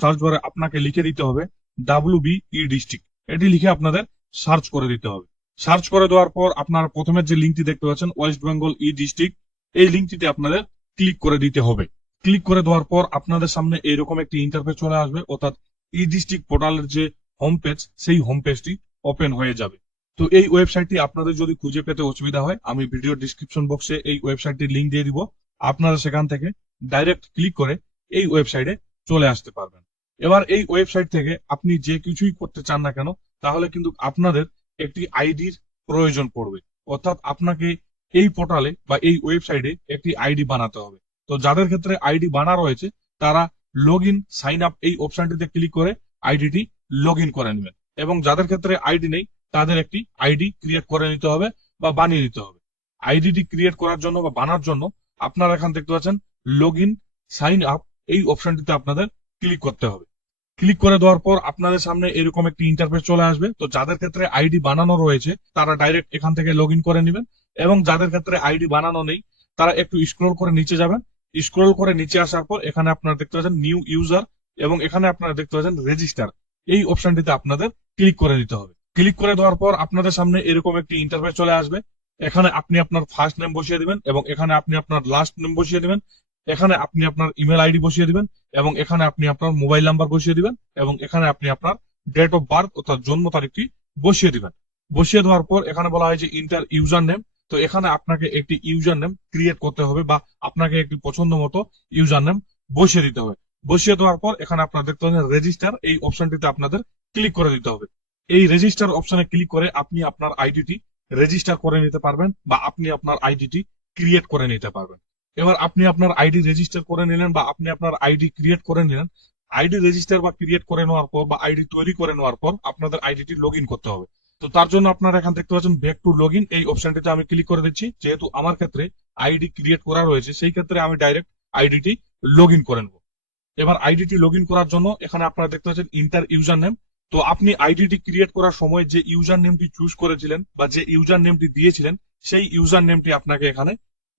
Search বারে আপনাকে লিখে দিতে হবে WBE ডিস্ট্রিক্ট, এটি লিখে আপনাদের সার্চ করে দিতে হবে। সার্চ করে দেওয়ার পর আপনারা প্রথমে যে লিঙ্কটি দেখতে পাচ্ছেন ওয়েস্ট বেঙ্গল ই ডিস্ট্রিক্ট, এই লিঙ্কটিতে আপনাদের ক্লিক করে দিতে হবে। ক্লিক করে দেওয়ার পর আপনাদের সামনে এইরকম একটি ইন্টারফেস চলে আসবে, অর্থাৎ ই ডিস্ট্রিক্ট পোর্টালের যে হোম পেজ, সেই হোম পেজটি ওপেন হয়ে যাবে। তো এই ওয়েবসাইটটি আপনাদের যদি খুঁজে পেতে অসুবিধা হয়, আমি ভিডিও ডিসক্রিপশন বক্সে এই ওয়েবসাইটটির লিঙ্ক দিয়ে দিব, আপনারা সেখান থেকে ডাইরেক্ট ক্লিক করে এই ওয়েবসাইটে চলে আসতে পারবেন। এবার এই ওয়েবসাইট থেকে আপনি যে কিছুই করতে চান না কেন, তাহলে কিন্তু আপনাদের একটি আইডির প্রয়োজন পড়বে, অর্থাৎ আপনাকে এই পোর্টালে বা এই ওয়েবসাইটে একটি আইডি বানাতে হবে। তো যাদের ক্ষেত্রে আইডি বানা রয়েছে তারা লগ ইন সাইন আপ এই অপশনটিতে ক্লিক করে আইডিটি লগ ইন করে নেবেন, এবং যাদের ক্ষেত্রে আইডি নেই তাদের একটি আইডি ক্রিয়েট করে নিতে হবে বা বানিয়ে নিতে হবে। আইডিটি ক্রিয়েট করার জন্য বা বানার জন্য আপনারা এখান দেখতে পাচ্ছেন লগ ইন সাইন আপ এই অপশনটিতে আপনাদের ক্লিক করতে হবে। ক্লিক করে দেওয়ার পর আপনাদের সামনে এরকম একটি ইন্টারফেস চলে আসবে। তো যাদের ক্ষেত্রে আইডি বানানো রয়েছে তারা ডাইরেক্ট এখান থেকে লগ ইন করে নেবেন, এবং যাদের ক্ষেত্রে আইডি বানানো নেই তারা একটু স্ক্রল করে নিচে যাবেন। স্ক্রল করে নিচে আসার পর এখানে আপনারা দেখতে পাচ্ছেন নিউ ইউজার, এবং এখানে আপনারা দেখতে পাচ্ছেন রেজিস্টার, এই অপশনটিতে আপনাদের ক্লিক করে দিতে হবে। ক্লিক করে দেওয়ার পর আপনাদের সামনে এরকম একটি ইন্টারফেস চলে আসবে। এখানে আপনি আপনার ফার্স্ট নেম বসিয়ে দিবেন, এবং এখানে আপনি আপনার লাস্ট নেম বসিয়ে দিবেন। এখানে আপনি আপনার ইমেল আইডি বসিয়ে দিবেন, এবং এখানে আপনি আপনার মোবাইল নাম্বার বসিয়ে দিবেন, এবং এখানে আপনি আপনার ডেট অফ বার্থ অর্থাৎ জন্ম তারিখটি বসিয়ে দিবেন। বসিয়ে দেওয়ার পর এখানে বলা হয় যে ইন্টার ইউজার নেম। তো এখানে আপনাকে একটি ইউজার নেম ক্রিয়েট করতে হবে, বা আপনাকে একটি পছন্দ মতো ইউজার নেম বসিয়ে দিতে হবে। বসিয়ে দেওয়ার পর এখানে আপনারা দেখতে পাচ্ছেন রেজিস্টার, এই অপশনটিতে আপনাদের ক্লিক করে দিতে হবে। এই রেজিস্টার অপশনে ক্লিক করে আপনি আপনার আইডিটি রেজিস্টার করে নিতে পারবেন, বা আপনি আপনার আইডিটি ক্রিয়েট করে নিতে পারবেন। এবার আপনি আপনার আইডি রেজিস্টার করে নিলেন বা আপনি আপনার আইডি ক্রিয়েট করে নিলেন। আইডি রেজিস্টার বা ক্রিয়েট করে নেওয়ার পর বা আইডি তৈরি করে নেওয়ার পর আপনাদের আইডিটি লগ ইন করতে হবে। তো তার জন্য আপনারা এখান দেখতে পাচ্ছেন ব্যাক টু লগ ইন, এই অপশনটিতে আমি ক্লিক করে দিচ্ছি। যেহেতু আমার ক্ষেত্রে আইডি ক্রিয়েট করা রয়েছে, সেই ক্ষেত্রে আমি ডাইরেক্ট আইডিটি লগ ইন করে নেব। এবার আইডিটি লগ ইন করার জন্য এখানে আপনারা দেখতে পাচ্ছেন ইন্টার ইউজার নেম। তো আপনি আইডিটি ক্রিয়েট করার সময় যে ইউজার নেমটি চুজ করেছিলেন বা যে ইউজার নেমটি দিয়েছিলেন, সেই ইউজার নেমটি আপনাকে এখানে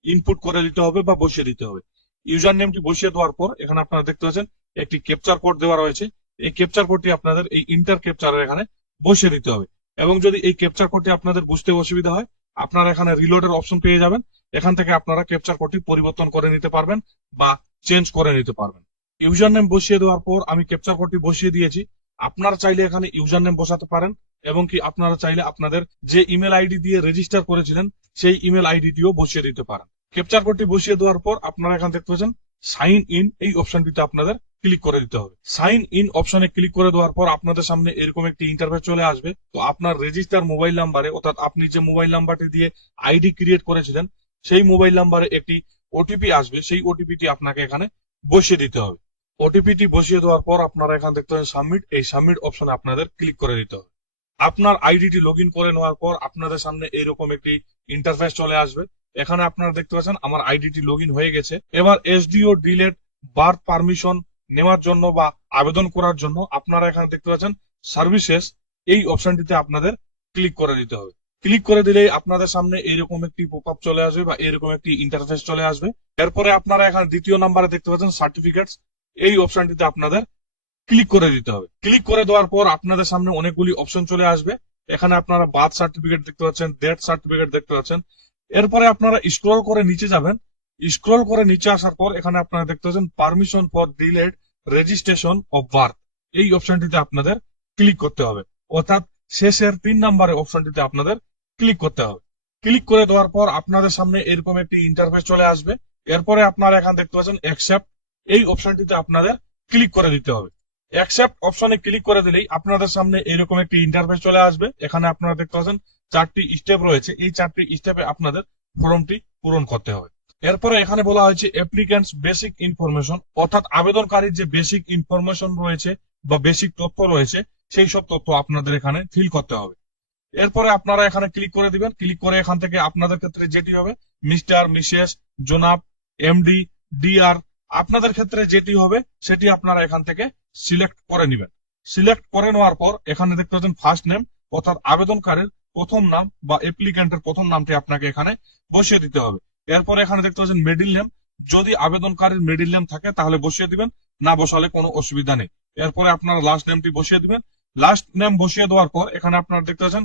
ইনপুট করে দিতে হবে বা বসিয়ে দিতে হবে। ইউজার নেমটি বসিয়ে দেওয়ার পর এখানে আপনারা দেখতে পাচ্ছেন একটি ক্যাপচার কোড দেওয়া রয়েছে। এই ক্যাপচার কোডটি আপনাদের এই ইন্টার ক্যাপচারের এখানে বসিয়ে দিতে হবে, এবং যদি এই ক্যাপচার কোডটি আপনাদের বুঝতে অসুবিধা হয় আপনারা এখানে রিলোডের অপশন পেয়ে যাবেন। এখান থেকে আপনারা ক্যাপচার কোডটি পরিবর্তন করে নিতে পারবেন বা চেঞ্জ করে নিতে পারবেন। ইউজার নেম বসিয়ে দেওয়ার পর আমি ক্যাপচার কোডটি বসিয়ে দিয়েছি। আপনারা চাইলে এখানে ইউজার নেম বসাতে পারেন, এবং কি আপনারা চাইলে আপনাদের যে ইমেল আইডি দিয়ে রেজিস্টার করেছিলেন সেই ইমেল আইডিটিও বসিয়ে দিতে পারেন। ক্যাপচার কোডটি বসিয়ে দেওয়ার পর আপনারা এখান দেখতে পাচ্ছেন সাইন ইন, এই অপশনটিতে আপনাদের ক্লিক করে দিতে হবে। সাইন ইন অপশনে ক্লিক করে দেওয়ার পর আপনাদের সামনে এরকম একটি ইন্টারফেস চলে আসবে। তো আপনার রেজিস্টার মোবাইল নাম্বারে, অর্থাৎ আপনি যে মোবাইল নাম্বারটি দিয়ে আইডি ক্রিয়েট করেছিলেন সেই মোবাইল নাম্বারে একটি ওটিপি আসবে, সেই ওটিপিটি আপনাকে এখানে বসিয়ে দিতে হবে। ওটিপিটি বসিয়ে দেওয়ার পর আপনারা এখান দেখতে পাচ্ছেন সাবমিট, এই সাবমিট অপশনে আপনাদের ক্লিক করে দিতে হবে। আপনার আইডিটি লগ ইন করে নেওয়ার পর আপনাদের সামনে এইরকম একটি ইন্টারফেস চলে আসবে। এখানে আপনারা দেখতে পাচ্ছেন আমার আইডিটি লগ ইন হয়ে গেছে। এবার এসডিও ডিলেট বার্থ পারমিশন নেওয়ার জন্য বা আবেদন করার জন্য আপনারা এখানে দেখতে পাচ্ছেন সার্ভিসেস, এই অপশনটিতে আপনাদের ক্লিক করে দিতে হবে। ক্লিক করে দিলেই আপনাদের সামনে এইরকম একটি পপ আপ চলে আসবে বা এরকম একটি ইন্টারফেস চলে আসবে। এরপরে আপনারা এখানে দ্বিতীয় নাম্বারে দেখতে পাচ্ছেন সার্টিফিকেটস, এই অপশনটিতে আপনাদের ক্লিক করে দিতে হবে। ক্লিক করে দেওয়ার পর আপনাদের সামনে অনেকগুলি অপশন চলে আসবে। এখানে আপনারা বার্থ সার্টিফিকেট দেখতে পাচ্ছেন, ডেথ সার্টিফিকেট দেখতে পাচ্ছেন। এরপরে আপনারা স্ক্রল করে নিচে যাবেন। স্ক্রল করে নিচে আসার পর এখানে আপনারা দেখতে পাচ্ছেন permission for delayed registration of birth, এই অপশনটিতে আপনাদের ক্লিক করতে হবে, অর্থাৎ শেষের 3 নম্বরের অপশনটিতে আপনাদের ক্লিক করতে হবে। ক্লিক করে দেওয়ার পর আপনাদের সামনে এরকম একটি ইন্টারফেস চলে আসবে। এরপরে আপনারা এখানে দেখতে পাচ্ছেন অ্যাকসেপ্ট, এই অপশনটিতে আপনাদের ক্লিক করে দিতে হবে। অ্যাকসেপ্ট অপশনে ক্লিক করে দিলেই আপনাদের সামনে এরকম একটি ইন্টারফেস চলে আসবে। এখানে আপনারা দেখতে পাচ্ছেন 4টি স্টেপ রয়েছে, এই 4টি স্টেপে আপনাদের ফর্মটি পূরণ করতে হবে। এরপরে এখানে বলা হয়েছে অ্যাপ্লিক্যান্টস বেসিক ইনফরমেশন, অর্থাৎ আবেদনকারীর যে বেসিক ইনফরমেশন রয়েছে বা বেসিক তথ্য রয়েছে সেই সব তথ্য আপনাদের এখানে ফিল করতে হবে। এরপরে আপনারা এখানে ক্লিক করে দিবেন। ক্লিক করে এখান থেকে আপনাদের ক্ষেত্রে যেটি হবে মিস্টার, মিসেস, জনাব, এমডি, ডিআর, আপনাদের ক্ষেত্রে যেটি হবে সেটি আপনারা এখান থেকে সিলেক্ট করে নেবেন। সিলেক্ট করে নেওয়ার পর এখানে দেখতে পাচ্ছেন ফার্স্ট নেম, অর্থাৎ আবেদনকারীর প্রথম নাম বা অ্যাপ্লিক্যান্টের প্রথম নামটি আপনাকে এখানে বসিয়ে দিতে হবে। এরপরে এখানে দেখতে পাচ্ছেন মিডল নেম, যদি আবেদনকারীর মিডল নেম থাকে তাহলে বসিয়ে দিবেন, না বসালে কোনো অসুবিধা নেই। এরপরে আপনারা লাস্ট নেমটি বসিয়ে দিবেন। লাস্ট নেম বসিয়ে দেওয়ার পর এখানে আপনারা দেখতে পাচ্ছেন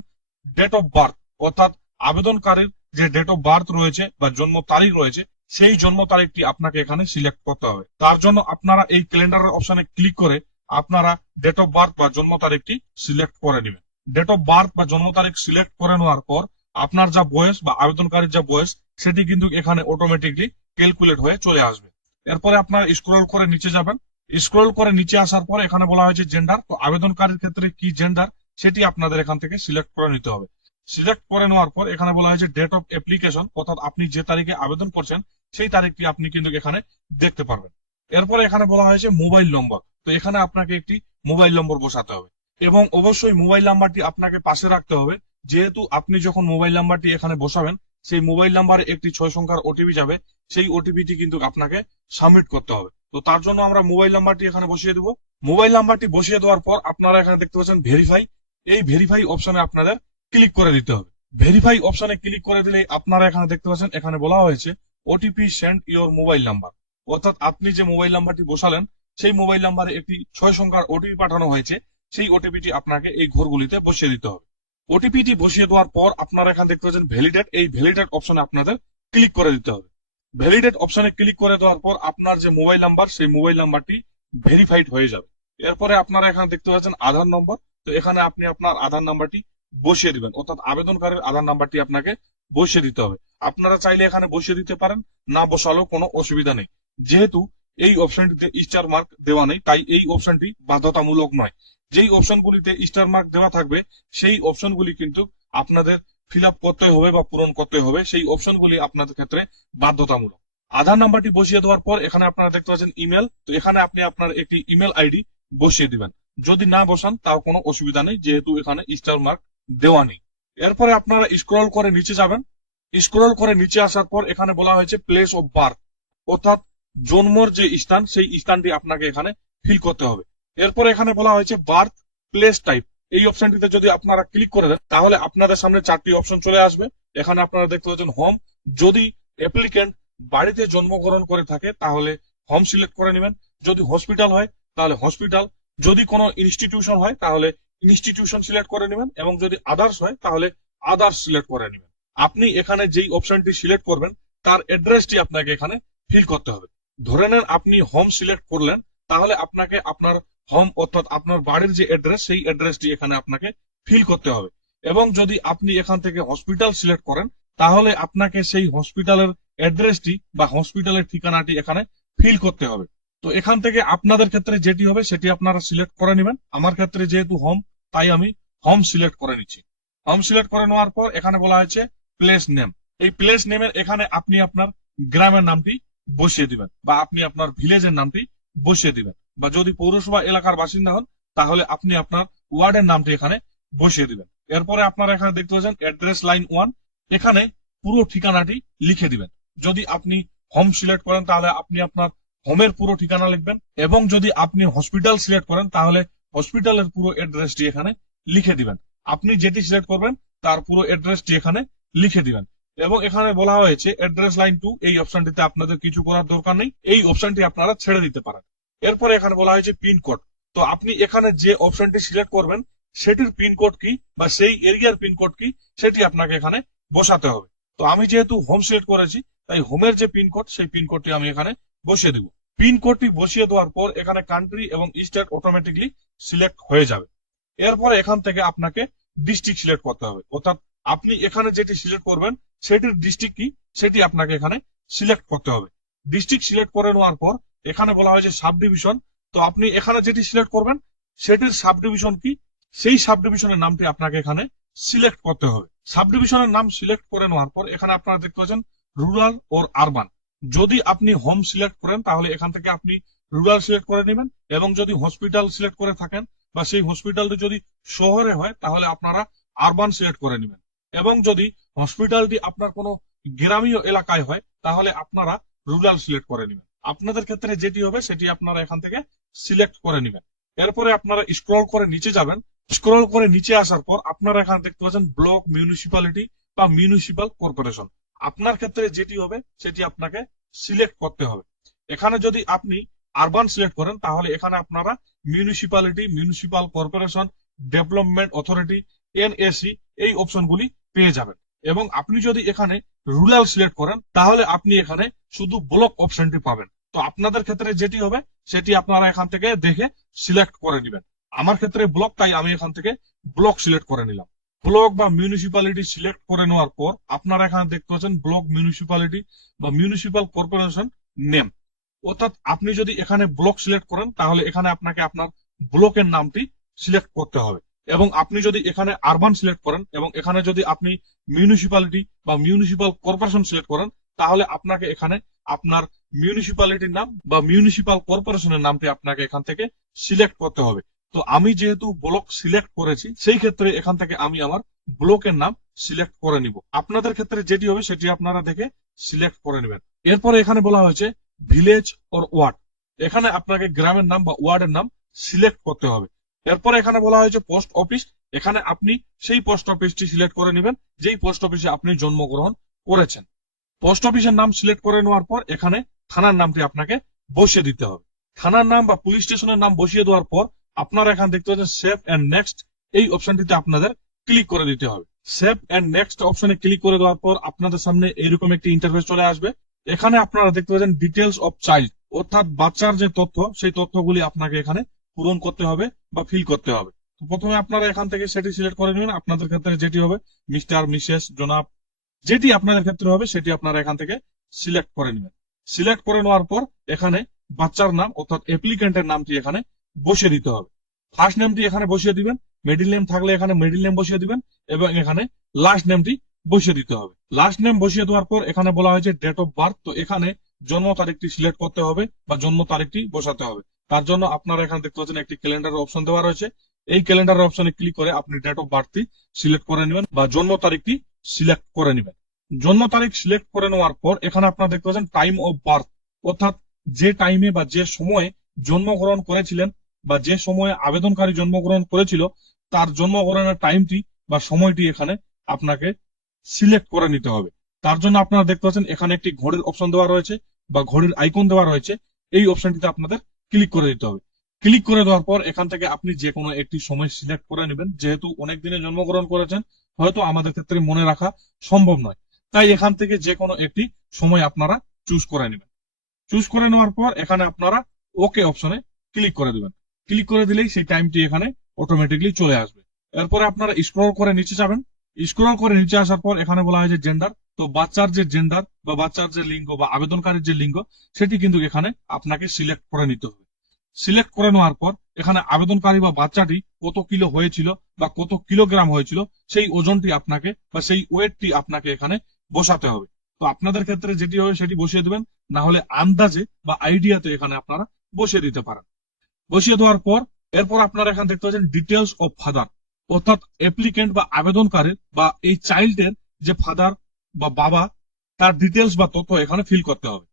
ডেট অফ বার্থ, অর্থাৎ আবেদনকারীর যে ডেট অফ বার্থ রয়েছে বা জন্ম তারিখ রয়েছে সেই জন্ম তারিখটি আপনাকে এখানে সিলেক্ট করতে হবে। তার জন্য আপনারা এই ক্যালেন্ডারের অপশনে ক্লিক করে আপনারা ডেট অফ বার্থ বা জন্ম তারিখটি সিলেক্ট করে নেবেন। ডেট অফ বার্থ বা জন্ম তারিখ সিলেক্ট করে নেওয়ার পর আপনার যা বয়স বা আবেদনকারীর যা বয়স সেটি কিন্তু এখানে অটোমেটিকলি ক্যালকুলেট হয়ে চলে আসবে। এরপরে আপনারা স্ক্রল করে নিচে যাবেন। স্ক্রল করে নিচে আসার পর এখানে বলা হয়েছে জেন্ডার, তো আবেদনকারীর ক্ষেত্রে কি জেন্ডার সেটি আপনাদের এখান থেকে সিলেক্ট করে নিতে হবে। সিলেক্ট করে নেওয়ার পর এখানে বলা হয়েছে ডেট অফ অ্যাপ্লিকেশন, অর্থাৎ আপনি যে তারিখে আবেদন করছেন সেই তারিখটি আপনি কিন্তু এখানে দেখতে পারবেন। এরপরে এখানে বলা হয়েছে মোবাইল নম্বর, তো এখানে আপনাকে একটি মোবাইল নম্বর বসাতে হবে এবং অবশ্যই মোবাইল নাম্বারটি আপনাকে পাশে রাখতে হবে, যেহেতু আপনি যখন মোবাইল নাম্বারটি এখানে বসাবেন সেই মোবাইল নাম্বারে একটি 6 সংখ্যার ওটিপি যাবে, সেই ওটিপিটি কিন্তু আপনাকে সাবমিট করতে হবে। তো তার জন্য আমরা মোবাইল নাম্বারটি এখানে বসিয়ে দেবো। মোবাইল নাম্বারটি বসিয়ে দেওয়ার পর আপনারা এখানে দেখতে পাচ্ছেন ভেরিফাই, এই ভেরিফাই অপশনে আপনাদের ক্লিক করে দিতে হবে। ভেরিফাই অপশনে ক্লিক করে দিলে আপনারা এখানে দেখতে পাচ্ছেন এখানে বলা হয়েছে OTP send your mobile number, অর্থাৎ আপনি যে মোবাইল নাম্বারটি বসালেন সেই মোবাইল নাম্বারে একটি 6 সংখ্যার ওটিপি পাঠানো হয়েছে, সেই ওটিপিটি আপনাকে এই ঘরগুলিতে বসিয়ে দিতে হবে। ওটিপিটি বসিয়ে দেওয়ার পর আপনারা এখানে দেখতে পাচ্ছেন ভ্যালিডেট, এই ভ্যালিডেট অপশনে আপনাদের ক্লিক করে দিতে হবে। ভ্যালিডেট অপশনে ক্লিক করে দেওয়ার পর আপনার যে মোবাইল নাম্বার সেই মোবাইল নাম্বারটি ভেরিফাইড হয়ে যাবে। এরপরে আপনারা এখানে দেখতে পাচ্ছেন আধার নম্বর, তো এখানে আপনি আপনার আধার নাম্বারটি বসিয়ে দিবেন, অর্থাৎ আবেদনকারীর আধার নাম্বারটি আপনাকে বসিয়ে দিতে হবে। আপনারা চাইলে এখানে বসিয়ে দিতে পারেন, না বসালেও কোনো অসুবিধা নেই। যেহেতু এই অপশনটিতে স্টার মার্ক দেওয়া নেই তাই এই অপশনটি বাধ্যতামূলক নয়। যেই অপশনগুলিতে স্টার মার্ক দেওয়া থাকবে সেই অপশনগুলি কিন্তু আপনাদের ফিল আপ করতে হবে বা পূরণ করতে হবে, সেই অপশনগুলি আপনাদের ক্ষেত্রে বাধ্যতামূলক। আধার নাম্বারটি বসিয়ে দেওয়ার পর এখানে আপনারা দেখতে পাচ্ছেন ইমেল, তো এখানে আপনি আপনার একটি ইমেল আইডি বসিয়ে দিবেন। যদি না বসান তাও কোনো অসুবিধা নেই, যেহেতু এখানে স্টার মার্ক দেওয়া নেই। এরপরে আপনারা স্ক্রল করে নিচে যাবেন। স্ক্রল করে নিচে আসার পর এখানে বলা হয়েছে প্লেস অফ বার্থ, অর্থাৎ জন্মর যে স্থান সেই স্থানটি আপনাকে এখানে ফিল করতে হবে। এরপরে এখানে বলা হয়েছে বার্থ প্লেস টাইপ, এই অপশনটিতে যদি আপনারা ক্লিক করে দেন তাহলে আপনাদের সামনে 4টি অপশন চলে আসবে। এখানে আপনারা দেখতে পাচ্ছেন হোম, যদি অ্যাপ্লিকেন্ট বাড়িতে জন্মগ্রহণ করে থাকে তাহলে হোম সিলেক্ট করে নেবেন, যদি হসপিটাল হয় তাহলে হসপিটাল, যদি কোনো ইনস্টিটিউশন হয় তাহলে ইনস্টিটিউশন সিলেক্ট করে নেবেন এবং যদি আদার্স হয় তাহলে আদার্স সিলেক্ট করে নেবেন। আপনি এখানে যেই অপশনটি সিলেক্ট করবেন তার অ্যাড্রেসটি আপনাকে এখানে ফিল করতে হবে। ধরে নেন আপনি হোম সিলেক্ট করলেন, তাহলে আপনাকে আপনার হোম অর্থাৎ আপনার বাড়ির যে অ্যাড্রেস সেই অ্যাড্রেসটি এখানে আপনাকে ফিল করতে হবে। এবং যদি আপনি এখান থেকে হসপিটাল সিলেক্ট করেন তাহলে আপনাকে সেই হসপিটালের অ্যাড্রেসটি বা হসপিটালের ঠিকানাটি এখানে ফিল করতে হবে। তো এখান থেকে আপনাদের ক্ষেত্রে যেটি হবে সেটি আপনারা সিলেক্ট করে নেবেন। আমার ক্ষেত্রে যেহেতু হোম তাই আমি হোম সিলেক্ট করে নিচ্ছি। হোম সিলেক্ট করে নেওয়ার পর এখানে বলা হয়েছে প্লেস নেম, এই প্লেস নেমের এখানে আপনি আপনার গ্রামের নামটি বসিয়ে দিবেন বা আপনি আপনার ভিলেজের নামটি বসিয়ে দিবেন, বা যদি পৌরসভা এলাকার বাসিন্দা হন তাহলে আপনি আপনার ওয়ার্ডের নামটি এখানে বসিয়ে দিবেন। এরপরে আপনারা এখানে দেখতে পাচ্ছেন অ্যাড্রেস লাইন 1, এখানে পুরো ঠিকানাটি লিখে দিবেন। যদি আপনি হোম সিলেক্ট করেন তাহলে আপনি আপনার হোমের পুরো ঠিকানা লিখবেন, এবং যদি আপনি হসপিটাল সিলেক্ট করেন তাহলে হসপিটালের পুরো অ্যাড্রেসটি এখানে লিখে দিবেন। আপনি যেটি সিলেক্ট করবেন তার পুরো অ্যাড্রেসটি এখানে লিখে দিবেন। এবং এখানে বলা হয়েছে অ্যাড্রেস লাইন 2, এই অপশনটিতে আপনাদের কিছু করার দরকার নেই, এই অপশনটি আপনারা ছেড়ে দিতে পারেন। এরপরে এখানে বলা হয়েছে পিনকোড, তো আপনি এখানে যে অপশনটি সিলেক্ট করবেন সেটির পিনকোড কি বা সেই এরিয়ার পিনকোড কি সেটি আপনাকে এখানে বসাতে হবে। তো আমি যেহেতু হোম সিলেক্ট করেছি তাই হোমের যে পিনকোড সেই পিনকোডটি আমি এখানে বসিয়ে দেব। পিনকোডটি বসিয়ে দেওয়ার পর এখানে কান্ট্রি এবং স্টেট অটোমেটিকলি সিলেক্ট হয়ে যাবে। এরপরে এখান থেকে আপনাকে ডিস্ট্রিক্ট সিলেক্ট করতে হবে, অর্থাৎ আপনি এখানে যেটি সিলেক্ট করবেন সেটির ডিস্ট্রিক্ট কি সেটি আপনাকে এখানে সিলেক্ট করতে হবে। ডিস্ট্রিক্ট সিলেক্ট করে নেওয়ার পর এখানে বলা হয়েছে সাব ডিভিশন, তো আপনি এখানে যেটি সিলেক্ট করবেন সেটির সাব ডিভিশন কি সেই সাব ডিভিশনের নামটি আপনাকে এখানে সিলেক্ট করতে হবে। সাব ডিভিশনের নাম সিলেক্ট করে নেওয়ার পর এখানে আপনারা দেখতে পাচ্ছেন রুরাল ওর আরবান, যদি আপনি হোম সিলেক্ট করেন তাহলে এখান থেকে আপনি রুরাল সিলেক্ট করে নেবেন, এবং যদি হসপিটাল সিলেক্ট করে থাকেন বা সেই হসপিটালটি যদি শহরে হয় তাহলে আপনারা আরবান সিলেক্ট করে নেবেন, এবং যদি হসপিটালটি আপনার কোনো গ্রামীয় এলাকায় হয় তাহলে আপনারা রুরাল সিলেক্ট করে নেবেন। আপনাদের ক্ষেত্রে যেটি হবে সেটি আপনারা এখান থেকে সিলেক্ট করে নেবেন। এরপরে আপনারা স্ক্রল করে নিচে যাবেন। স্ক্রল করে নিচে আসার পর আপনারা এখানে দেখতে পাচ্ছেন ব্লক, মিউনিসিপ্যালিটি বা মিউনিসিপাল কর্পোরেশন, আপনার ক্ষেত্রে যেটি হবে সেটি আপনাকে সিলেক্ট করতে হবে। এখানে যদি আপনি আরবান সিলেক্ট করেন তাহলে এখানে আপনারা municipality, municipal corporation, development authority, NAC এই অপশনগুলি পেয়ে যাবেন। এবং আপনি যদি এখানে রুরাল সিলেক্ট করেন তাহলে আপনি এখানে শুধু ব্লক অপশনটি পাবেন। তো আপনাদের ক্ষেত্রে যেটি হবে সেটি আপনারা এখান থেকে দেখে সিলেক্ট করে নেবেন। আমার ক্ষেত্রে ব্লক, তাই আমি এখান থেকে ব্লক সিলেক্ট করে নিলাম। ব্লক বা মিউনিসিপ্যালিটি সিলেক্ট করে নেওয়ার পর আপনারা এখানে দেখতে পাচ্ছেন ব্লক, মিউনিসিপ্যালিটি বা মিউনিসিপাল কর্পোরেশন নেম। অর্থাৎ আপনি যদি এখানে ব্লক সিলেক্ট করেন তাহলে এখানে আপনাকে আপনার ব্লকের নামটি সিলেক্ট করতে হবে। এবং আপনি যদি এখানে আরবান সিলেক্ট করেন এবং এখানে যদি আপনি মিউনিসিপ্যালিটি বা মিউনিসিপাল কর্পোরেশন সিলেক্ট করেন তাহলে আপনাকে এখানে আপনার মিউনিসিপ্যালিটির নাম বা মিউনিসিপাল কর্পোরেশনের নামটি আপনাকে এখান থেকে সিলেক্ট করতে হবে। তো আমি যেহেতু ব্লক সিলেক্ট করেছি সেই ক্ষেত্রে এখান থেকে আমি আমার ব্লকের নাম সিলেক্ট করে নিব। আপনাদের ক্ষেত্রে যেটি হবে সেটি আপনারা দেখে সিলেক্ট করে নেবেন। এরপরে এখানে বলা হয়েছে ভিলেজ অর ওয়ার্ড, এখানে আপনাকে গ্রামের নাম বা ওয়ার্ডের নাম সিলেক্ট করতে হবে। এরপরে এখানে বলা হয়েছে পোস্ট অফিস, এখানে আপনি সেই পোস্ট অফিসটি সিলেক্ট করে নেবেন যেই পোস্ট অফিসে আপনি জন্মগ্রহণ করেছেন। পোস্ট অফিসের নাম সিলেক্ট করে নেওয়ার পর এখানে থানার নামটি আপনাকে বসিয়ে দিতে হবে। থানার নাম বা পুলিশ স্টেশনের নাম বসিয়ে দেওয়ার পর আপনারা এখানে দেখতে পাচ্ছেন সেভ এন্ড নেক্সট, এই অপশনটিতে আপনাদের ক্লিক করে দিতে হবে। সেভ এন্ড নেক্সট অপশনে ক্লিক করে দেওয়ার পর আপনাদের সামনে এইরকম একটি ইন্টারফেস চলে আসবে। এখানে আপনারা দেখতে পাচ্ছেন ডিটেলস অফ চাইল্ড, অর্থাৎ বাচ্চার যে তথ্য সেই তথ্যগুলি আপনাকে এখানে পূরণ করতে হবে বা ফিল করতে হবে। তো প্রথমে আপনারা এখান থেকে সেটি সিলেক্ট করে নেবেন। আপনাদের ক্ষেত্রে যেটি হবে মিস্টার, মিসেস, জনাব, যেটি আপনাদের ক্ষেত্রে হবে সেটি আপনারা এখান থেকে সিলেক্ট করে নেবেন। সিলেক্ট করে নেওয়ার পর এখানে বাচ্চার নাম অর্থাৎ অ্যাপ্লিকেন্টের নামটি এখানে বসিয়ে দিতে হবে। ফার্স্ট নেমটি এখানে বসিয়ে দিবেন, মিডল নেম থাকলে এখানে মিডল নেম বসিয়ে দিবেন এবং এখানে লাস্ট নেমটি বসিয়ে দিতে হবে। লাস্ট নেম বসিয়ে দেওয়ার পর এখানে বলা হয়েছে ডেট অফ বার্থ, তো এখানে জন্ম তারিখটি সিলেক্ট করতে হবে বা জন্ম তারিখটি বসাতে হবে। তার জন্য আপনারা এখানে দেখতে পাচ্ছেন একটি ক্যালেন্ডার অপশন দেওয়া রয়েছে। এই ক্যালেন্ডার অপশনে ক্লিক করে আপনি ডেট অফ বার্থটি সিলেক্ট করে নেবেন বা জন্ম তারিখটি সিলেক্ট করে নেবেন। জন্ম তারিখ সিলেক্ট করে নেওয়ার পর এখানে আপনারা দেখতে পাচ্ছেন টাইম অফ বার্থ, অর্থাৎ যে টাইমে বা যে সময়ে জন্মগ্রহণ করেছিলেন বা যে সময়ে আবেদনকারী জন্মগ্রহণ করেছিল তার জন্মগ্রহণের টাইমটি বা সময়টি এখানে আপনাকে সিলেক্ট করে নিতে হবে। তার জন্য আপনারা দেখতে পাচ্ছেন এখানে একটি ঘড়ির অপশন দেওয়া রয়েছে বা ঘড়ির আইকন দেওয়া রয়েছে, এই অপশনটিতে আপনাদের ক্লিক করে দিতে হবে। ক্লিক করে দেওয়ার পর এখান থেকে আপনি যে কোনো একটি সময় সিলেক্ট করে নেবেন। যেহেতু অনেক দিনে জন্মগ্রহণ করেছেন হয়তো আমাদের ক্ষেত্রে মনে রাখা সম্ভব নয়, তাই এখান থেকে যে কোনো একটি সময় আপনারা চুজ করে নেবেন। চুজ করে নেওয়ার পর এখানে আপনারা ওকে অপশনে ক্লিক করে দিবেন। ক্লিক করে দিলেই সেই টাইমটি এখানে অটোমেটিকলি চলে আসবে। এরপরে আপনারা স্ক্রল করে নিচে যাবেন। স্ক্রল করে নিচে আসার পর এখানে বলা হয়েছে জেন্ডার, তো বাচ্চার যে জেন্ডার বা বাচ্চার যে লিঙ্গ বা আবেদনকারীর যে লিঙ্গ সেটি কিন্তু এখানে আপনাকে সিলেক্ট করে নিতে হবে। সিলেক্ট করে নেওয়ার পর এখানে আবেদনকারী বা বাচ্চাটি কত কিলো হয়েছিল বা কত কিলোগ্রাম হয়েছিল সেই ওজনটি আপনাকে বা সেই ওয়েটটি আপনাকে এখানে বসাতে হবে। তো আপনাদের ক্ষেত্রে যেটি হবে সেটি বসিয়ে দেবেন, না হলে আন্দাজে বা আইডিয়াতে এখানে আপনারা বসিয়ে দিতে পারেন। বসিয়ে দেওয়ার পর এরপর আপনারা এখানে দেখতে পাচ্ছেন ডিটেলস অফ ফাদার, অর্থাৎ অ্যাপ্লিকেন্ট বা আবেদনকারীর বা এই চাইল্ডের যে ফাদার বা বাবা তার ডিটেলস বা তথ্য এখানে ফিল করতে হবে।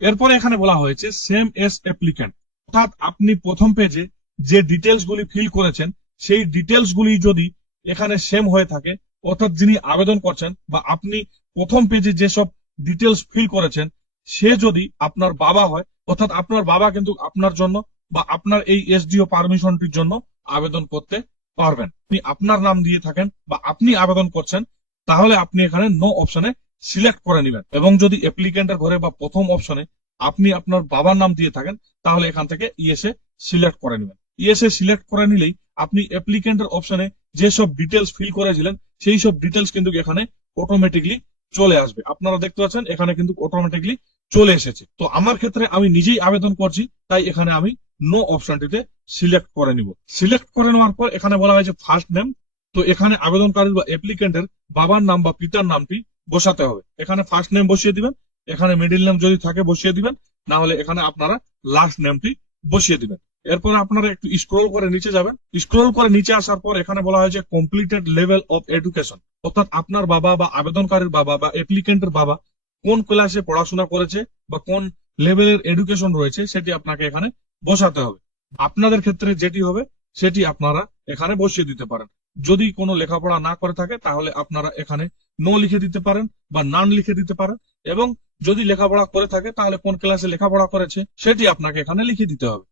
এরপরে এখানে বলা হয়েছে সেম এস অ্যাপ্লিকেন্ট, অর্থাৎ আপনি প্রথম পেজে যে ডিটেলস গুলি ফিল করেছেন সেই ডিটেলস গুলি যদি এখানে সেম হয়ে থাকে, অর্থাৎ যিনি আবেদন করছেন বা আপনি প্রথম পেজে যেসব ডিটেলস ফিল করেছেন সে যদি আপনার বাবা হয়, অর্থাৎ আপনার বাবা কিন্তু আপনার জন্য বা আপনার এই এসডিও পারমিশনটির জন্য আবেদন করতে পারবেন। আপনি আপনার নাম দিয়ে থাকেন বা আপনি আবেদন করছেন তাহলে আপনি এখানে নো অপশনে সিলেক্ট করে নেবেন। এবং যদি অ্যাপ্লিকেন্টের ঘরে বা প্রথম অপশনে আপনি আপনার বাবার নাম দিয়ে থাকেন তাহলে এখান থেকে ইয়েসে সিলেক্ট করে নেবেন। ইয়েসে সিলেক্ট করে নিলেই আপনি অ্যাপ্লিকেন্টের অপশনে যেসব ডিটেলস ফিল করেছিলেন সেই সব ডিটেলস কিন্তু এখানে অটোমেটিকলি চলে আসবে। আপনারা দেখতে পাচ্ছেন এখানে কিন্তু অটোমেটিকলি চলে এসেছে। তো আমার ক্ষেত্রে আমি নিজেই আবেদন করছি তাই এখানে আমি নো অপশনটিতে সিলেক্ট করে নিব। সিলেক্ট করে নেওয়ার পর এখানে বলা হয়েছে ফার্স্ট নেম, তো এখানে আবেদনকারী বা অ্যাপ্লিকেন্টের বাবার নাম বা পিতার নামটি বসাতে হবে। এখানে ফার্স্ট নেম বসিয়ে দিবেন, এখানে মিডিল নেম যদি থাকে বসিয়ে দিবেন, না হলে এখানে আপনারা লাস্ট নেমটি বসিয়ে দিবেন। এরপর আপনারা একটু স্ক্রল করে নিচে যাবেন। স্ক্রল করে নিচে আসার পর এখানে বলা হয়েছে কমপ্লিটেড লেভেল অফ এডুকেশন, অর্থাৎ আপনার বাবা বা আবেদনকারীর বাবা বা অ্যাপ্লিকেন্টের বাবা কোন ক্লাসে পড়াশোনা করেছে বা কোন লেভেলের এডুকেশন রয়েছে সেটি আপনাকে এখানে বসাতে হবে। আপনাদের ক্ষেত্রে যেটি হবে সেটি আপনারা এখানে বসিয়ে দিতে পারেন। যদি কোনো লেখাপড়া না করে থাকে তাহলে আপনারা এখানে নো লিখে দিতে পারেন বা নান লিখে দিতে পারেন, এবং যদি লেখাপড়া করে থাকে তাহলে কোন ক্লাসে লেখাপড়া করেছে সেটি আপনাকে এখানে লিখে দিতে হবে।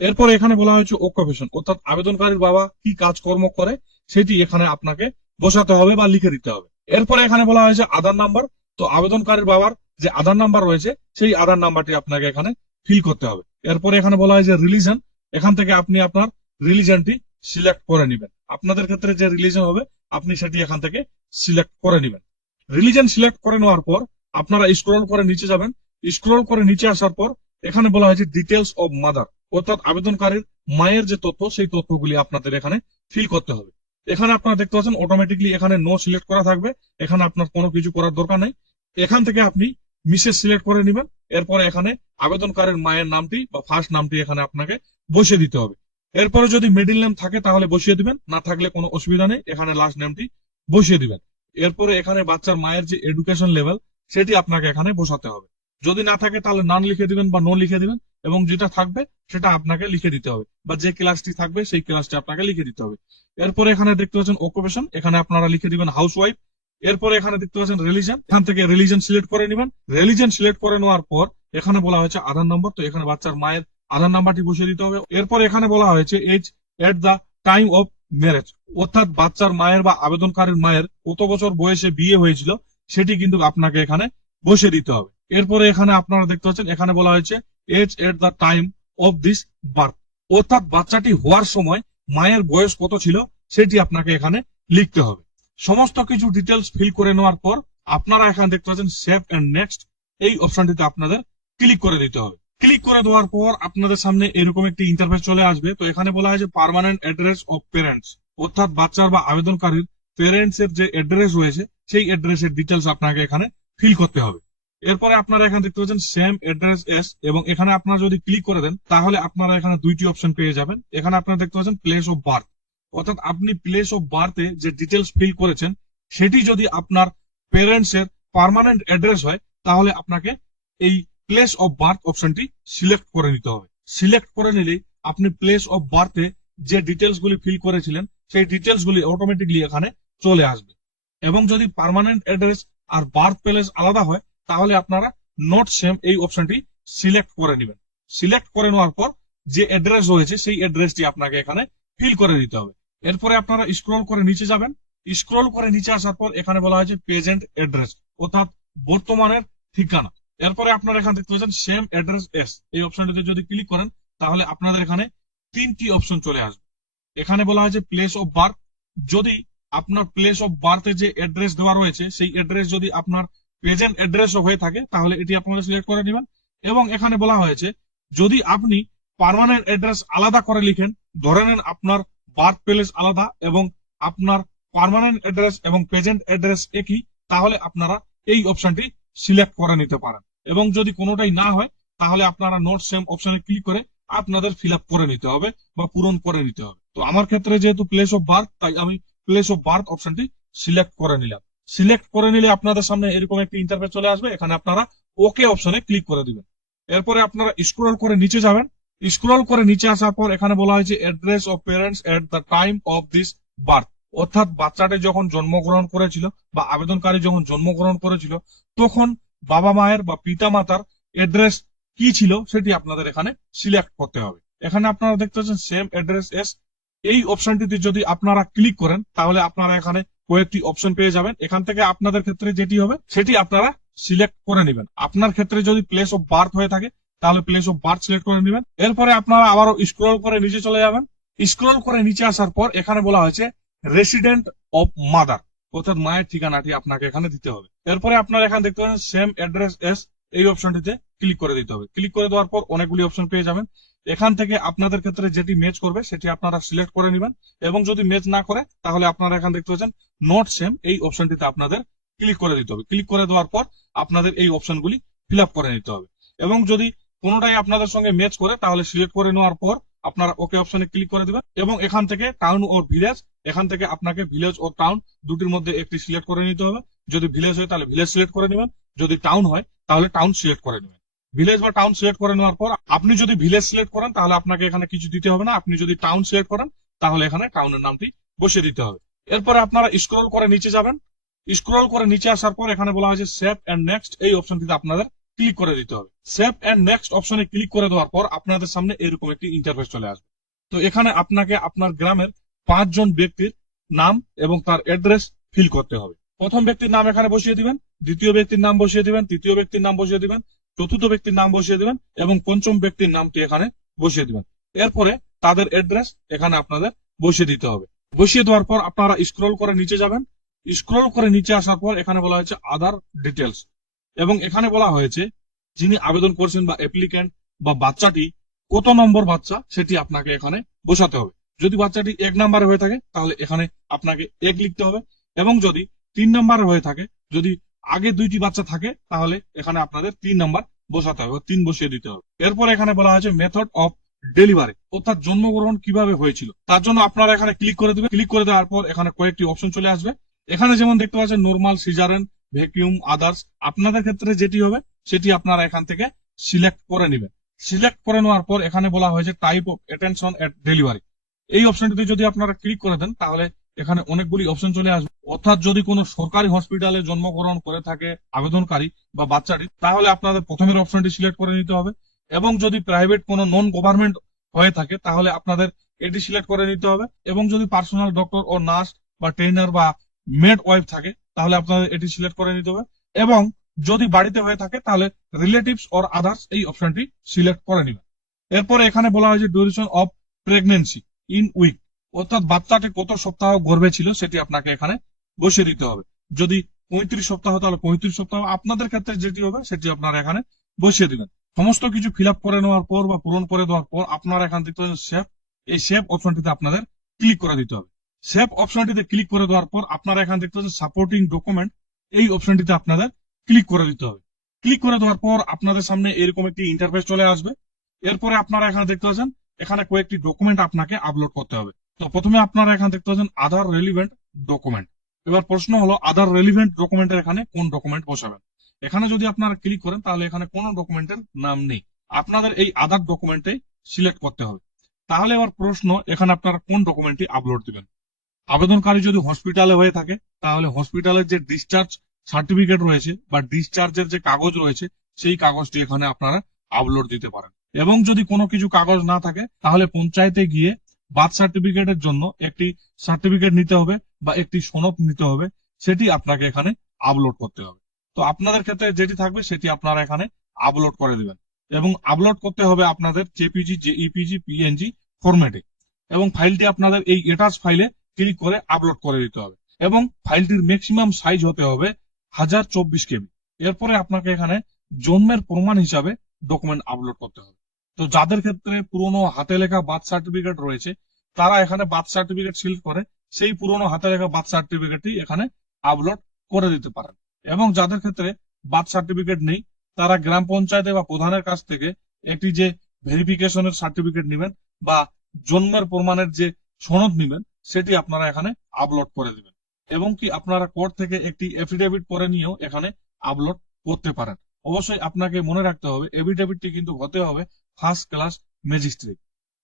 এরপরে এখানে বলা হয়েছে অকুপেশন, অর্থাৎ আবেদনকারীর বাবা কি কাজকর্ম করে সেটি এখানে আপনাকে বসাতে হবে বা লিখে দিতে হবে। এরপরে এখানে বলা হয়েছে আধার নাম্বার, তো আবেদনকারীর বাবার যে আধার নাম্বার রয়েছে সেই আধার নাম্বারটি আপনাকে এখানে ফিল করতে হবে। এরপরে এখানে বলা হয়েছে রিলিজন, এখান থেকে আপনি আপনার রিলিজনটি সিলেক্ট করে নেবেন। আপনাদের ক্ষেত্রে যে রিলিজন হবে আপনি সেটি এখান থেকে সিলেক্ট করে নেবেন। রিলিজন সিলেক্ট করে নেওয়ার পর আপনারা স্ক্রল করে নিচে যাবেন। স্ক্রল করে নিচে আসার পর এখানে বলা হয়েছে ডিটেলস অফ মাদার, অর্থাৎ আবেদনকারীর মায়ের যে তথ্য সেই তথ্যগুলি আপনাদের এখানে ফিল করতে হবে। এখানে আপনারা দেখতে পাচ্ছেন অটোমেটিকলি এখানে নো সিলেক্ট করা থাকবে, এখানে আপনার কোনো কিছু করার দরকার নেই। এখান থেকে আপনি মিসেস সিলেক্ট করে নেবেন। এরপরে এখানে আবেদনকারীর মায়ের নামটি বা ফার্স্ট নামটি এখানে আপনাকে বসিয়ে দিতে হবে। এরপরে যদি মিডল নেম থাকে তাহলে বসিয়ে দিবেন, না থাকলে কোনো অসুবিধা নেই, এখানে লাস্ট নেমটি বসিয়ে দিবেন। এরপরে এখানে বাচ্চার মায়ের যে এডুকেশন লেভেল সেটি আপনাকে এখানে বসাতে হবে। যদি না থাকে তাহলে নান লিখে দিবেন বা নো লিখে দিবেন, এবং যেটা থাকবে সেটা আপনাকে লিখে দিতে হবে, বা যে ক্লাসটি থাকবে সেই ক্লাসটি আপনাকে লিখে দিতে হবে। এরপরে এখানে দেখতে পাচ্ছেন অকুপেশন, এখানে আপনারা লিখে দিবেন হাউস ওয়াইফ। এরপরে এখানে দেখতে পাচ্ছেন রিলিজন, এখান থেকে রিলিজন সিলেক্ট করে নেবেন। রিলিজন সিলেক্ট করে নেওয়ার পর এখানে বলা হয়েছে আধার নম্বর, তো এখানে বাচ্চার মায়ের আধার নাম্বারটি বসিয়ে দিতে হবে। এরপর এখানে বলা হয়েছে age at the time of marriage, অর্থাৎ বাচ্চার মায়ের বা আবেদনকারীর মায়ের কত বছর বয়সে বিয়ে হয়েছিল সেটি কিন্তু আপনাকে এখানে বসিয়ে দিতে হবে। এরপরে এখানে আপনারা দেখতে পাচ্ছেন এখানে বলা হয়েছে age at the time of this birth, অর্থাৎ বাচ্চাটি হওয়ার সময় মায়ের বয়স কত ছিল সেটি আপনাকে এখানে লিখতে হবে। সমস্ত কিছু ডিটেলস ফিল করে নেওয়ার পর আপনারা এখানে দেখতে পাচ্ছেন সেভ এন্ড নেক্সট, এই অপশনটিতে আপনাদের ক্লিক করে দিতে হবে। ক্লিক করে দেওয়ার পর আপনাদের সামনে এরকম একটি ইন্টারফেস চলে আসবে। তো এখানে বলা হয়েছে পার্মানেন্ট অ্যাড্রেস অফ পেরেন্টস, অর্থাৎ বাচ্চার বা আবেদনকারীর পেরেন্টস এর যে অ্যাড্রেস রয়েছে সেই অ্যাড্রেসের ডিটেলস আপনাকে এখানে ফিল করতে হবে। এরপরে আপনারা এখানে দেখতে পাচ্ছেন সেম অ্যাড্রেস এস, এবং এখানে আপনারা যদি ক্লিক করে দেন তাহলে আপনারা এখানে দুইটি অপশন পেয়ে যাবেন। এখানে আপনারা দেখতে পাচ্ছেন প্লেস অফ বার্থ, অর্থাৎ আপনি প্লেস অফ বার্থে যে ডিটেলস ফিল করেছেন সেটি যদি আপনার পেরেন্টস এর পার্মানেন্ট অ্যাড্রেস হয় তাহলে আপনাকে এই প্লেস অফ বার্থ অপশনটি সিলেক্ট করে নিতে হবে। সিলেক্ট করে নিলে আপনি প্লেস অফ বার্থে যে ডিটেলস গুলি ফিল করেছিলেন সেই ডিটেলস গুলি অটোমেটিকলি এখানে চলে আসবে। এবং যদি পার্মানেন্ট অ্যাড্রেস আর বার্থ প্লেস আলাদা হয় তাহলে আপনারা নট সেম এই অপশনটি সিলেক্ট করে নেবেন। সিলেক্ট করে নেওয়ার পর যে অ্যাড্রেস রয়েছে সেই অ্যাড্রেসটি আপনাকে এখানে ফিল করে দিতে হবে। এরপরে আপনারা স্ক্রল করে নিচে যাবেন। স্ক্রল করে নিচে আসার পর এখানে বলা হয়েছে প্রেজেন্ট অ্যাড্রেস, অর্থাৎ বর্তমানের ঠিকানা। এরপরে আপনারা এখানে দেখতে পাচ্ছেন সেম অ্যাড্রেস এস, এই অপশনটিতে যদি ক্লিক করেন তাহলে আপনাদের এখানে তিনটি অপশন চলে আসবে। এখানে বলা হয়েছে প্লেস অফ বার্থ, যদি আপনার প্লেস অফ বার্থে যে অ্যাড্রেস দেওয়া রয়েছে সেই অ্যাড্রেস যদি আপনার প্রেজেন্ট অ্যাড্রেসও হয়ে থাকে তাহলে এটি আপনারা সিলেক্ট করে নেবেন। এবং এখানে বলা হয়েছে যদি আপনি পার্মানেন্ট অ্যাড্রেস আলাদা করে লিখেন, ধরে নেন আপনার বার্থ প্লেস আলাদা এবং আপনার পার্মানেন্ট অ্যাড্রেস এবং প্রেজেন্ট অ্যাড্রেস একই, তাহলে আপনারা এই অপশনটি সিলেক্ট করে নিতে পারেন। এবং যদি কোনোটাই না হয় তাহলে আপনারা নোট সেম অপশনে ক্লিক করে আপনাদের ফিল আপ করে নিতে হবে বা পূরণ করে নিতে হবে। তো আমার ক্ষেত্রে যেহেতু প্লেস অফ বার্থ, তাই আমি প্লেস অফ বার্থ অপশনটি সিলেক্ট করে নিলাম। সিলেক্ট করে নিলে আপনাদের সামনে এরকম একটি ইন্টারফেস চলে আসবে। এখানে আপনারা ওকে অপশনে ক্লিক করে দিবেন। এরপরে আপনারা স্ক্রল করে নিচে যাবেন। স্ক্রল করে নিচে আসার পর এখানে বলা হয়েছে address of parents at the time of this birth, অর্থাৎ বাচ্চাটি যখন জন্মগ্রহণ করেছিল বা আবেদনকারী যখন জন্মগ্রহণ করেছিল তখন বাবা মায়ের বা পিতা মাতার অ্যাড্রেস কি ছিল সেটি আপনাদের এখানে সিলেক্ট করতে হবে। এখানে আপনারা দেখতে পাচ্ছেন সেম অ্যাড্রেস এস, এই অপশনটিতে যদি আপনারা ক্লিক করেন তাহলে আপনারা এখানে কয়েকটি অপশন পেয়ে যাবেন। এখান থেকে আপনাদের ক্ষেত্রে যেটি হবে সেটি আপনারা সিলেক্ট করে নেবেন। আপনার ক্ষেত্রে যদি প্লেস অফ বার্থ হয়ে থাকে তাহলে প্লেস অফ বার্থ সিলেক্ট করে নেবেন। এরপরে আপনারা আবারও স্ক্রল করে নিচে চলে যাবেন। স্ক্রল করে নিচে আসার পর এখানে বলা হয়েছে রেসিডেন্ট অফ মাদার, অর্থাৎ মায়ের ঠিকানাটি আপনাকে এখানে দিতে হবে। এরপরে আপনারা এখানে দেখতে পাচ্ছেন সেম অ্যাড্রেস এস, এই অপশনটিতে ক্লিক করে দিতে হবে। ক্লিক করে দেওয়ার পর অনেকগুলি অপশন পেয়ে যাবেন। এখান থেকে আপনাদের ক্ষেত্রে যেটি ম্যাচ করবে সেটি আপনারা সিলেক্ট করে নেবেন, এবং যদি ম্যাচ না করে তাহলে আপনারা এখানে দেখতে পাচ্ছেন নট সেম, এই অপশনটিতে আপনাদের ক্লিক করে দিতে হবে। ক্লিক করে দেওয়ার পর আপনাদের এই অপশনগুলি ফিল আপ করে নিতে হবে। এবং যদি কোনোটাই আপনাদের সঙ্গে ম্যাচ করে তাহলে সিলেক্ট করে নেওয়ার পর আপনারা ওকে অপশনে ক্লিক করে দিবেন। এবং এখান থেকে টাউন ও ভিলেজ, এখান থেকে আপনাকে ভিলেজ ও টাউন দুটির মধ্যে একটি সিলেক্ট করে নিতে হবে। যদি ভিলেজ হয় তাহলে ভিলেজ সিলেক্ট করে নেবেন, যদি টাউন হয় তাহলে টাউন সিলেক্ট করে নেবেন। ভিলেজ বা টাউন সিলেক্ট করে নেওয়ার পর আপনি যদি ভিলেজ সিলেক্ট করেন তাহলে আপনাকে এখানে কিছু দিতে হবে না। আপনি যদি টাউন সিলেক্ট করেন তাহলে এখানে টাউনের নামটি বসিয়ে দিতে হবে। এরপরে আপনারা স্ক্রল করে নিচে যাবেন। স্ক্রল করে নিচে আসার পর এখানে বলা হয়েছে সেভ এন্ড নেক্সট, এই অপশনটিতে আপনাদের ক্লিক করে দিতে হবে। সেভ এন্ড নেক্সট অপশনে ক্লিক করে দেওয়ার পর আপনাদের সামনে এরকম একটি ইন্টারফেস চলে আসবে। তো এখানে আপনাকে আপনার গ্রামের 5 জন ব্যক্তির নাম এবং তার অ্যাড্রেস ফিল করতে হবে। প্রথম ব্যক্তির নাম এখানে বসিয়ে দিবেন, দ্বিতীয় ব্যক্তির নাম বসিয়ে দিবেন, তৃতীয় ব্যক্তির নাম বসিয়ে দিবেন, চতুর্থ ব্যক্তির নাম বসিয়ে দিবেন এবং পঞ্চম ব্যক্তির নামটি এখানে বসিয়ে দিবেন। এরপরে তাদের অ্যাড্রেস এখানে আপনাদের বসিয়ে দিতে হবে। বসিয়ে দেওয়ার পর আপনারা স্ক্রল করে নিচে যাবেন। স্ক্রল করে নিচে আসার পর এখানে বলা হয়েছে আদার ডিটেলস, এবং এখানে বলা হয়েছে যিনি আবেদন করছেন বা অ্যাপ্লিক্যান্ট বা বাচ্চাটি কত নম্বর বাচ্চা সেটি আপনাকে এখানে বসাতে হবে। যদি বাচ্চাটি 1 নম্বরে হয়ে থাকে তাহলে এখানে আপনাকে 1 লিখতে হবে, এবং যদি 3 নম্বরে হয়ে থাকে, যদি আগে 2টি বাচ্চা থাকে তাহলে এখানে আপনাদের 3 নাম্বার বসাতে হবে, 3 বসিয়ে দিতে হবে। এরপর এখানে বলা হয়েছে মেথড অফ ডেলিভারি, অর্থাৎ জন্মগ্রহণ কিভাবে হয়েছিল তার জন্য আপনারা এখানে ক্লিক করে দেবেন। ক্লিক করে দেওয়ার পর এখানে কয়েকটি অপশন চলে আসবে। এখানে যেমন দেখতে পাচ্ছেন নরমাল, সিজারেন, ভ্যাকিউম, আদার্স। আপনাদের ক্ষেত্রে যেটি হবে সেটি আপনারা এখান থেকে সিলেক্ট করে নেবেন। সিলেক্ট করে নেওয়ার পর এখানে বলা হয়েছে type of attention at delivery. এই অপশনটিতে যদি আপনারা ক্লিক করে দেন তাহলে এখানে অনেকগুলি অপশন চলে আসবে। অর্থাৎ যদি কোনো সরকারি হসপিটালে জন্মগ্রহণ করে থাকে আবেদনকারী বা বাচ্চাটি, তাহলে আপনাদের প্রথমের অপশনটি সিলেক্ট করে নিতে হবে, এবং যদি প্রাইভেট কোনো নন গভর্নমেন্ট হয়ে থাকে তাহলে আপনাদের এটি সিলেক্ট করে নিতে হবে, এবং যদি পার্সোনাল ডক্টর ও নার্স বা ট্রেনার বা মেড ওয়াইফ থাকে তাহলে আপনাদের এটি সিলেক্ট করে নিতে হবে, এবং যদি বাড়িতে হয়ে থাকে তাহলে রিলেটিভস অর আদার্স এই অপশনটি সিলেক্ট করে নেবেন। এরপরে এখানে বলা হয়েছে duration of pregnancy in week, অর্থাৎ বাচ্চাটি কত সপ্তাহ গর্ভে ছিল সেটি আপনাকে এখানে বসিয়ে দিতে হবে। যদি 35 সপ্তাহ তাহলে 35 সপ্তাহ, আপনাদের ক্ষেত্রে যেটি হবে সেটি আপনারা এখানে বসিয়ে দিবেন। সমস্ত কিছু ফিল আপ করে নেওয়ার পর বা পূরণ করে দেওয়ার পর আপনারা এখান থেকে সেভ, এই সেভ অপশনটিতে আপনাদের ক্লিক করে দিতে হবে। সেভ অপশনটিতে ক্লিক করে দেওয়ার পর আপনারা এখান থেকে সাপোর্টিং ডকুমেন্ট, এই অপশনটিতে আপনাদের ক্লিক করে দিতে হবে। ক্লিক করে দেওয়ার পর আপনাদের সামনে এরকম একটি ইন্টারফেস চলে আসবে। এরপরে আপনারা এখানে দেখতে পাচ্ছেন এখানে কয়েকটি ডকুমেন্ট আপনাকে আপলোড করতে হবে। তো প্রথমে আপনারা এখানে দেখতে পাচ্ছেন আধার রেলিভেন্ট ডকুমেন্ট। এবার প্রশ্ন হলো আধার রেলিভেন্ট ডকুমেন্টের এখানে কোন ডকুমেন্ট বসাবেন। এখানে যদি আপনারা ক্লিক করেন তাহলে এখানে কোনো ডকুমেন্টের নাম নেই, আপনাদের এই আধার ডকুমেন্টে সিলেক্ট করতে হবে। তাহলে এবার প্রশ্ন, এখানে আপনারা কোন ডকুমেন্টটি আপলোড দিবেন। আবেদনকারী যদি হসপিটালে হয়ে থাকে তাহলে হসপিটালের যে ডিসচার্জ সার্টিফিকেট রয়েছে বা ডিসচার্জের যে কাগজ রয়েছে সেই কাগজটি এখানে আপনারা আপলোড দিতে পারেন, এবং যদি কোনো কিছু কাগজ না থাকে তাহলে পঞ্চায়েতে গিয়ে বার্থ সার্টিফিকেটের জন্য একটি সার্টিফিকেট নিতে হবে বা একটি সনদ নিতে হবে, সেটি আপনাকে এখানে আপলোড করতে হবে। তো আপনাদের ক্ষেত্রে যেটি থাকবে সেটি আপনারা এখানে আপলোড করে দিবেন, এবং আপলোড করতে হবে আপনাদের জেপিজি, জেইপিজি, পিএনজি ফরম্যাটে, এবং ফাইলটি আপনাদের এই অ্যাটাচ ফাইলে ক্লিক করে আপলোড করে দিতে হবে, এবং ফাইলটির ম্যাক্সিমাম সাইজ হতে হবে 1024 কেবি। এরপরে আপনাকে এখানে জন্মের প্রমাণ হিসাবে ডকুমেন্ট আপলোড করতে হবে। তো যাদের ক্ষেত্রে পুরনো হাতে লেখা বার্থ সার্টিফিকেট রয়েছে তারা এখানে বার্থ সার্টিফিকেট সিলেক্ট করে সেই পুরনো হাতে লেখা বার্থ সার্টিফিকেটটি এখানে আপলোড করে দিতে পারেন, এবং যাদের ক্ষেত্রে বার্থ সার্টিফিকেট নেই তারা গ্রাম পঞ্চায়েতে বা প্রধানের কাছ থেকে একটি যে ভেরিফিকেশনের সার্টিফিকেট নেবেন বা জন্মের প্রমাণের যে সনদ নেবেন সেটি আপনারা এখানে আপলোড করে দিবেন, এবং কি আপনারা কোর্ট থেকে একটি এফিডেভিট করে নিয়েও এখানে আপলোড করতে পারেন। অবশ্যই আপনাকে মনে রাখতে হবে এফিডেভিটটি কিন্তু হতে হবে ফার্স্ট ক্লাস ম্যাজিস্ট্রেট।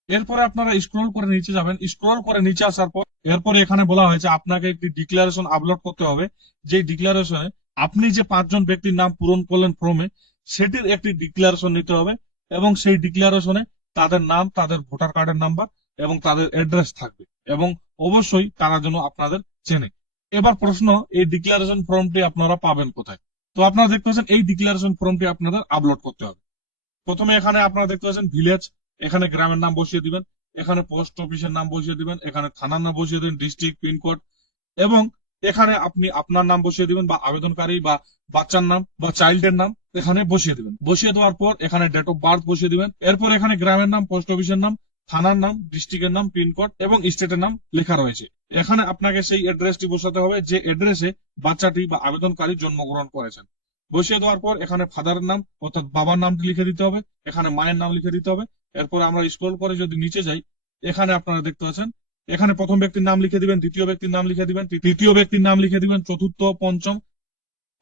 এরপরে আপনারা স্ক্রল করে নিচে যাবেন। স্ক্রল করে নিচে আসার পর এরপরে এখানে বলা হয়েছে আপনাকে একটি ডিক্লারেশন আপলোড করতে হবে, যে ডিক্লারেশনে আপনি যে 5 জন ব্যক্তির নাম পূরণ করলেন ফর্মে সেটির একটি ডিক্লারেশন নিতে হবে, এবং সেই ডিক্লারেশনে তাদের নাম, তাদের ভোটার কার্ডের নাম্বার এবং তাদের অ্যাড্রেস থাকবে, এবং অবশ্যই তারা যেন আপনাদের চেনে। এবার প্রশ্ন, এই ডিক্লারেশন ফর্মটি আপনারা পাবেন কোথায়। তো আপনারা দেখতে পাচ্ছেন এই ডিক্লারেশন ফর্মটি আপনাদের আপলোড করতে হবে। প্রথমে এখানে আপনারা দেখতে পাচ্ছেন ভিলেজ, এখানে গ্রামের নাম বসিয়ে দিবেন, এখানে পোস্ট অফিসের নাম বসিয়ে দিবেন, এখানে থানার নাম বসিয়ে দিবেন, ডিস্ট্রিক্ট, পিনকোড, এবং এখানে আপনি আপনার নাম বসিয়ে দিবেন বা আবেদনকারী বা বাচ্চার নাম বা চাইল্ডের নাম এখানে বসিয়ে দিবেন। বসিয়ে দেওয়ার পর এখানে ডেট অফ বার্থ বসিয়ে দিবেন। এরপর এখানে গ্রামের নাম, পোস্ট অফিসের নাম, থানার নাম, ডিস্ট্রিক্টের নাম, পিনকোড এবং স্টেটের নাম লেখা রয়েছে। এখানে আপনাকে সেই অ্যাড্রেসটি বসাতে হবে যে অ্যাড্রেসে বাচ্চাটি বা আবেদনকারী জন্মগ্রহণ করেছেন। বসিয়ে দেওয়ার পর এখানে ফাদারের নাম অর্থাৎ বাবার নামটি লিখে দিতে হবে, এখানে মায়ের নাম লিখে দিতে হবে। এরপর আমরা স্ক্রল করে যদি নিচে যাই এখানে আপনারা দেখতে পাচ্ছেন এখানে প্রথম ব্যক্তির নাম লিখে দিবেন, দ্বিতীয় ব্যক্তির নাম লিখে দিবেন, তৃতীয় ব্যক্তির নাম লিখে দিবেন, চতুর্থ, পঞ্চম,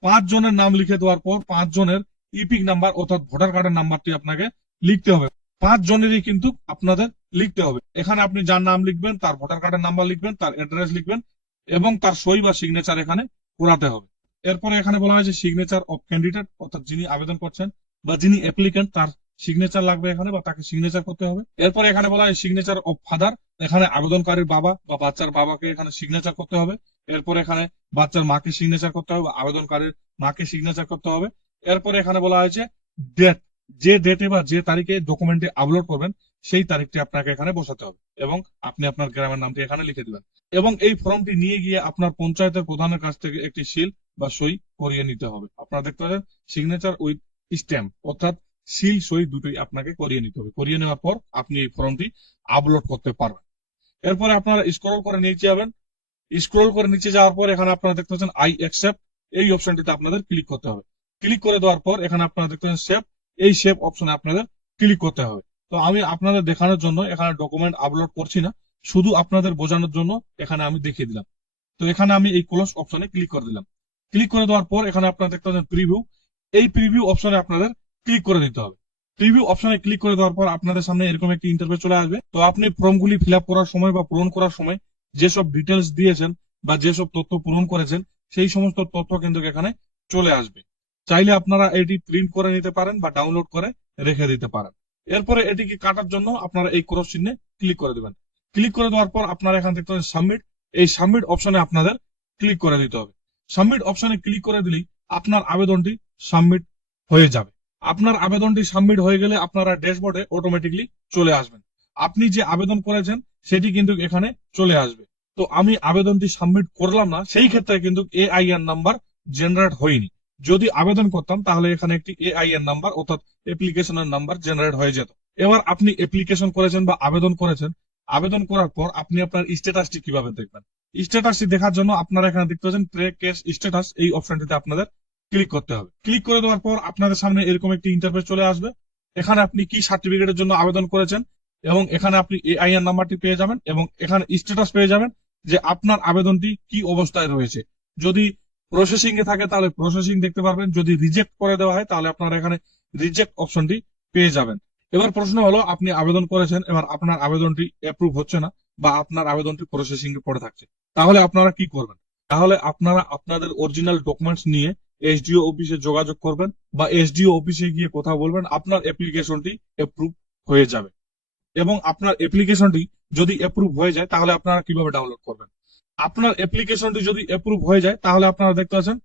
5 জনের নাম লিখে দেওয়ার পর 5 জনের ইপিক নাম্বার অর্থাৎ ভোটার কার্ডের নাম্বারটি আপনাকে লিখতে হবে। 5 জনেরই কিন্তু আপনাদের লিখতে হবে। এখানে আপনি যার নাম লিখবেন তার ভোটার কার্ডের নাম্বার লিখবেন, তার অ্যাড্রেস লিখবেন এবং তার সই বা সিগনেচার এখানে করাতে হবে। এরপরে এখানে বলা হয়েছে সিগনেচার অফ ক্যান্ডিডেট, অর্থাৎ যিনি আবেদন করছেন বা যিনি অ্যাপ্লিকেন্ট তার সিগনেচার লাগবে এখানে, বা তাকে সিগনেচার করতে হবে। এরপরে এখানে বলা হয় সিগনেচার অফ ফাদার, এখানে আবেদনকারীর বাবা বা বাচ্চার বাবাকে এখানে সিগনেচার করতে হবে। এরপরে এখানে বাচ্চার মাকে সিগনেচার করতে হবে, আবেদনকারীর মাকে সিগনেচার করতে হবে। এরপরে এখানে বলা হয়েছে ডেট, যে ডেটে বা যে তারিখে ডকুমেন্টটি আপলোড করবেন সেই তারিখটি আপনাকে এখানে বসাতে হবে, এবং আপনি আপনার গ্রামের নামটি এখানে লিখে দিবেন। এবং এই ফর্মটি নিয়ে গিয়ে আপনার পঞ্চায়েতের প্রধানের কাছ থেকে একটি সিল বা সই করিয়ে নিতে হবে। আপনারা দেখতে পাচ্ছেন সিগনেচার উইথ স্ট্যাম্প, অর্থাৎ সিল সই দুটোই আপনাকে করিয়ে নিতে হবে। করিয়ে নেওয়ার পর আপনি এই ফর্মটি আপলোড করতে পারবেন। এরপরে আপনারা স্ক্রল করে নিচে যাবেন। স্ক্রল করে নিচে যাওয়ার পর এখানে আপনারা দেখতে পাচ্ছেন আই অ্যাকসেপ্ট, এই অপশনটিতে আপনাদের ক্লিক করতে হবে। ক্লিক করে দেওয়ার পর এখানে আপনারা দেখতে পাচ্ছেন সেভ, এই সেভ অপশনে আপনাদের ক্লিক করতে হবে। তো আমি আপনাদের দেখানোর জন্য এখানে ডকুমেন্ট আপলোড করছি না, শুধু আপনাদের বোঝানোর জন্য এখানে আমি দেখিয়ে দিলাম। তো এখানে আমি এই ক্লোজ অপশনে ক্লিক করে দিলাম। ক্লিক করে দেওয়ার পর এখানে আপনারা দেখতে পাচ্ছেন প্রিভিউ, এই প্রিভিউ অপশনে আপনাদের ক্লিক করে দিতে হবে। প্রিভিউ অপশনে ক্লিক করে দেওয়ার পর আপনাদের সামনে এরকম একটি ইন্টারফেস চলে আসবে। তো আপনি ফর্মগুলি ফিল আপ করার সময় বা পূরণ করার সময় যেসব ডিটেলস দিয়েছেন বা যেসব তথ্য পূরণ করেছেন সেই সমস্ত তথ্য কিন্তু এখানে চলে আসবে। চাইলে আপনারা এটি প্রিন্ট করে নিতে পারেন বা ডাউনলোড করে রেখে দিতে পারেন। এরপরে এটিকে কাটার জন্য আপনারা এই ক্রস চিহ্নে ক্লিক করে দেবেন। ক্লিক করে দেওয়ার পর আপনারা এখানে দেখতে পাচ্ছেন সাবমিট, এই সাবমিট অপশনে আপনাদের ক্লিক করে দিতে হবে। সাবমিট অপশনে ক্লিক করে দিলেই আপনার আবেদনটি সাবমিট হয়ে যাবে। আপনার আবেদনটি সাবমিট হয়ে গেলে আপনারা ড্যাশবোর্ডে অটোমেটিকলি চলে আসবেন। আপনি যে আবেদন করেছেন সেটি কিন্তু এখানে চলে আসবে। তো আমি আবেদনটি সাবমিট করলাম না, সেই ক্ষেত্রে কিন্তু এআইএন নাম্বার জেনারেট হয়নি। যদি আবেদন করতাম তাহলে এখানে একটি এআইএন নাম্বার অর্থাৎ অ্যাপ্লিকেশনের নাম্বার জেনারেট হয়ে যেত। এবার আপনি অ্যাপ্লিকেশন করেছেন বা আবেদন করেছেন, আবেদন করার পর আপনি আপনার স্ট্যাটাসটি কিভাবে দেখবেন? স্ট্যাটাসটি দেখার জন্য আপনারা এখানে দেখতে পাচ্ছেন ট্র্যাক কেস স্ট্যাটাস, এই অপশনটিতে আপনাদের ক্লিক করতে হবে। ক্লিক করে দেওয়ার পর আপনাদের সামনে এরকম একটি ইন্টারফেস চলে আসবে। এখানে আপনি কি সার্টিফিকেটের জন্য আবেদন করেছেন এবং এখানে আপনি এআইএন নাম্বারটি পেয়ে যাবেন এবং এখানে স্ট্যাটাস পেয়ে যাবেন যে আপনার আবেদনটি কি অবস্থায় রয়েছে। যদি প্রসেসিং এ থাকে তাহলে প্রসেসিং দেখতে পারবেন, যদি রিজেক্ট করে দেওয়া হয় তাহলে আপনারা এখানে রিজেক্ট অপশনটি পেয়ে যাবেন। এবার প্রশ্ন হলো আপনি আবেদন করেছেন, এবার আপনার আবেদনটি অ্যাপ্রুভ হচ্ছে না বা আপনার আবেদনটি প্রসেসিং এ পড়ে থাকছে, তাহলে আপনারা কি করবেন? তাহলে আপনারা আপনাদের অরিজিনাল ডকুমেন্টস নিয়ে এসডিও অফিসে যোগাযোগ করবেন বা এসডিও অফিসে গিয়ে কথা বলবেন, আপনার অ্যাপ্লিকেশনটি অ্যাপ্রুভ হয়ে যাবে। এবং আপনার অ্যাপ্লিকেশনটি যদি অ্যাপ্রুভ হয়ে যায় তাহলে আপনারা কিভাবে ডাউনলোড করবেন? আপনার অ্যাপ্লিকেশনটি যদি অ্যাপ্রুভ হয়ে যায় তাহলে আপনারা দেখতে পাচ্ছেন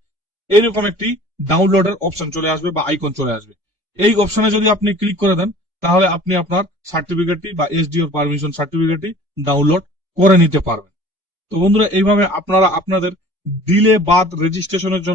এরকম একটি ডাউনলোডের অপশন চলে আসবে বা আইকন চলে আসবে। এই অপশনে যদি আপনি ক্লিক করে দেন তাহলে আপনি আপনার সার্টিফিকেটটি বা এসডিও পারমিশন সার্টিফিকেটটি ডাউনলোড করে নিতে পারবেন। তো বন্ধুরা, এইভাবে আপনারা আপনাদের ডিলে বাদ রেজিস্ট্রেশনের জন্য